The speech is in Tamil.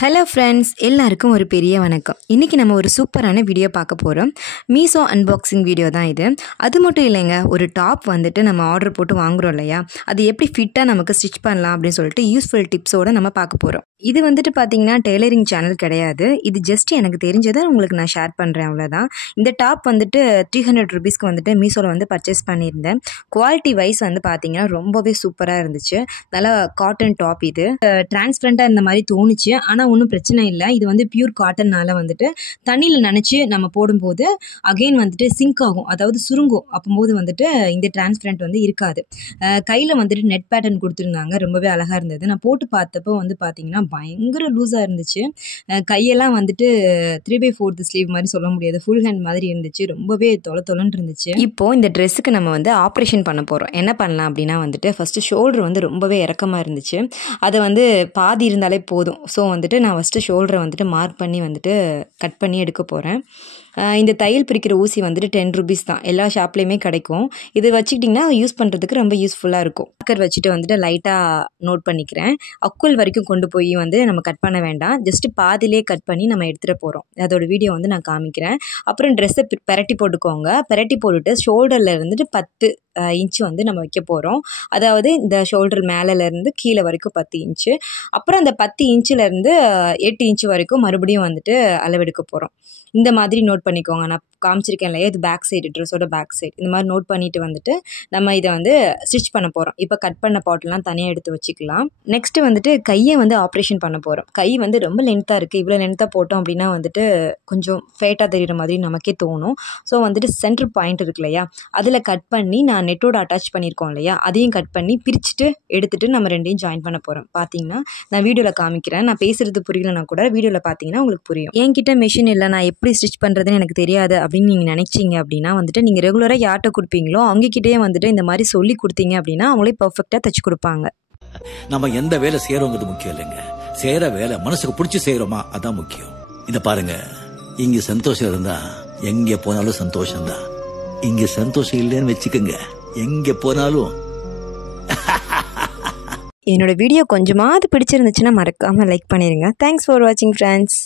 ஹலோ ஃப்ரெண்ட்ஸ், எல்லாருக்கும் ஒரு பெரிய வணக்கம். இன்றைக்கி நம்ம ஒரு சூப்பரான வீடியோ பார்க்க போகிறோம். மீஷோ அன்பாக்சிங் வீடியோ தான் இது. அது மட்டும் இல்லைங்க, ஒரு டாப் வந்துட்டு நம்ம ஆர்டர் போட்டு வாங்குகிறோம் இல்லையா, அது எப்படி ஃபிட்டாக நமக்கு ஸ்டிச் பண்ணலாம் அப்படின்னு சொல்லிட்டு யூஸ்ஃபுல் டிப்ஸோடு நம்ம பார்க்க போகிறோம். இது வந்துட்டு பார்த்திங்கன்னா டெய்லரிங் சேனல் கிடையாது. இது ஜஸ்ட் எனக்கு தெரிஞ்சதை உங்களுக்கு நான் ஷேர் பண்ணுறேன், அவ்வளோதான். இந்த டாப் வந்துட்டு 300 ருபீஸ்க்கு வந்துட்டு மீஷோவில் வந்து பர்ச்சேஸ் பண்ணியிருந்தேன். குவாலிட்டி வைஸ் வந்து பார்த்திங்கன்னா ரொம்பவே சூப்பராக இருந்துச்சு. நல்லா காட்டன் டாப். இது டிரான்ஸ்பரண்ட்டாக இந்த மாதிரி தோணுச்சு, ஆனால் ஒன்றும் பிரச்சனை இல்லை. இது வந்து பியூர் காட்டன்னால வந்துட்டு தண்ணியில் நனைச்சி நம்ம போடும்போது அகெயின் வந்துட்டு சிங்க் ஆகும், அதாவது சுருங்கும். அப்போது வந்துட்டு இந்த டிரான்ஸ்பரண்ட் வந்து இருக்காது. கையில் வந்துட்டு நெட் பேட்டர்ன் கொடுத்துருந்தாங்க, ரொம்பவே அழகாக இருந்தது. நான் போட்டு பார்த்தப்போ வந்து பார்த்திங்கன்னா பயங்கர லூஸாக இருந்துச்சு. கையெல்லாம் வந்துட்டு 3/4 ஸ்லீவ் மாதிரி சொல்ல முடியாது, ஃபுல் ஹேண்ட் மாதிரி இருந்துச்சு. ரொம்பவே தொலைன்னு இருந்துச்சு. இப்போது இந்த ட்ரெஸ்ஸுக்கு நம்ம வந்து ஆப்ரேஷன் பண்ண போகிறோம். என்ன பண்ணலாம் அப்படின்னா வந்துட்டு ஃபஸ்ட்டு ஷோல்டர் வந்து ரொம்பவே இறக்கமாக இருந்துச்சு. அதை வந்து பாதி இருந்தாலே போதும். ஸோ வந்துட்டு நான் ஃபஸ்ட்டு ஷோல்டரை வந்துட்டு மார்க் பண்ணி வந்துட்டு கட் பண்ணி எடுக்க போகிறேன். இந்த தையல் பிரிக்கிற ஊசி வந்துட்டு 10 ருபீஸ் தான், எல்லா ஷாப்லேயுமே கிடைக்கும். இது வச்சுக்கிட்டிங்கன்னா யூஸ் பண்ணுறதுக்கு ரொம்ப யூஸ்ஃபுல்லாக இருக்கும். மார்க்கர் வச்சுட்டு வந்துட்டு லைட்டாக நோட் பண்ணிக்கிறேன். அக்குள் வரைக்கும் கொண்டு போய் வந்து நம்ம கட் பண்ண வேண்டாம், ஜஸ்ட்டு பாதிலே கட் பண்ணி நம்ம எடுத்துகிட்டு போகிறோம். அதோட வீடியோ வந்து நான் காமிக்கிறேன். அப்புறம் ட்ரெஸ்ஸை பெரட்டி போட்டுக்கோங்க. பெரட்டி போட்டுட்டு ஷோல்டரில் இருந்துட்டு 10 இன்ச்சு வந்து நம்ம வைக்க போகிறோம். அதாவது இந்த ஷோல்டர் மேலேருந்து கீழே வரைக்கும் 10 இன்ச்சு. அப்புறம் அந்த 10 இன்ச்சிலேருந்து 8 இன்ச்சு வரைக்கும் மறுபடியும் வந்துட்டு அளவெடுக்க போகிறோம். இந்த மாதிரி நோட் பண்ணிக்கோங்க. நான் காமிச்சிருக்கேன் இல்லையா, இது பேக் சைடு, ட்ரெஸ்ஸோட பேக் சைடு. இந்த மாதிரி நோட் பண்ணிவிட்டு வந்துட்டு நம்ம இதை வந்து ஸ்டிச் பண்ண போகிறோம். இப்போ கட் பண்ண பாட்டெலாம் தனியாக எடுத்து வச்சுக்கலாம். நெக்ஸ்ட்டு வந்துட்டு கையை வந்து ஆப்ரேஷன் பண்ண போகிறோம். கை வந்து ரொம்ப லென்த்தாக இருக்குது. இவ்வளோ லென்த்தாக போட்டோம் அப்படின்னா வந்துட்டு கொஞ்சம் ஃபேட்டாக தெரிகிற மாதிரி நமக்கே தோணும். ஸோ வந்துட்டு சென்டர் பாயிண்ட் இருக்கு இல்லையா, அதில் கட் பண்ணி நான் நெட்டோட அட்டாச் பண்ணியிருக்கோம் இல்லையா, அதையும் கட் பண்ணி பிரிச்சுட்டு எடுத்துகிட்டு நம்ம ரெண்டையும் ஜாயின் பண்ண போகிறோம். பார்த்தீங்கன்னா நான் வீடியோவில் காமிக்கிறேன். நான் பேசுகிறது புரியலனா கூட வீடியோவில் பார்த்தீங்கன்னா உங்களுக்கு புரியும். என்கிட்ட மிஷின் இல்லை, நான் எப்படி ஸ்டிச் பண்ணுறதுன்னு எனக்கு தெரியாது அப்படின்னு நீங்கள் நினைச்சிங்க அப்படின்னா வந்துட்டு நீங்கள் ரெகுலராக யார்கிட்ட கொடுப்பீங்களோ அவங்ககிட்டயே வந்துட்டு இந்த மாதிரி சொல்லி கொடுத்தீங்க அப்படின்னா அவங்களே பர்ஃபெக்டாக தைச்சு கொடுப்பாங்க. நம்ம எந்த வேலை செய்யறோங்கிறது முக்கியம் இல்லைங்க, செய்யற வேலை மனசுக்கு பிடிச்சி செய்யறோமா அதான் முக்கியம். இத பாருங்க, இங்க சந்தோஷம் இருந்தா எங்க போனாலும் சந்தோஷம் தான். இங்க சந்தோஷம் இல்லைன்னு வச்சுக்கோங்க, எங்க போனாலும். என்னோட வீடியோ கொஞ்சமாவது பிடிச்சிருந்துச்சுன்னா மறக்காமல் லைக் பண்ணிடுங்க. தேங்க்ஸ் ஃபார் வாட்சிங் ஃப்ரெண்ட்ஸ்.